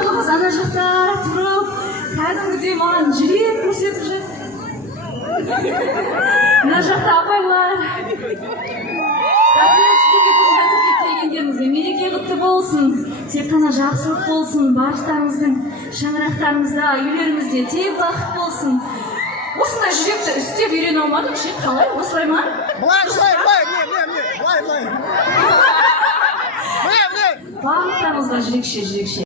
барлығымыз ана жақта тұрып, кәдімгідей маған жүрек көрсетіп жүр. Мына жақта апайлар. Рахмет сіздерге бүгін концертке келгендеріңізге. Мереке құтты болсын. Тек қана жақсылық болсын. Барлықтарыңыздың шаңырақтарыңызда, үйлеріңізде тек бақыт болсын. Осындай жүректі үстеп үйрене алмадық ше, қалай? Осылай ма? Былай. Барлықтарыңызға жүрекше.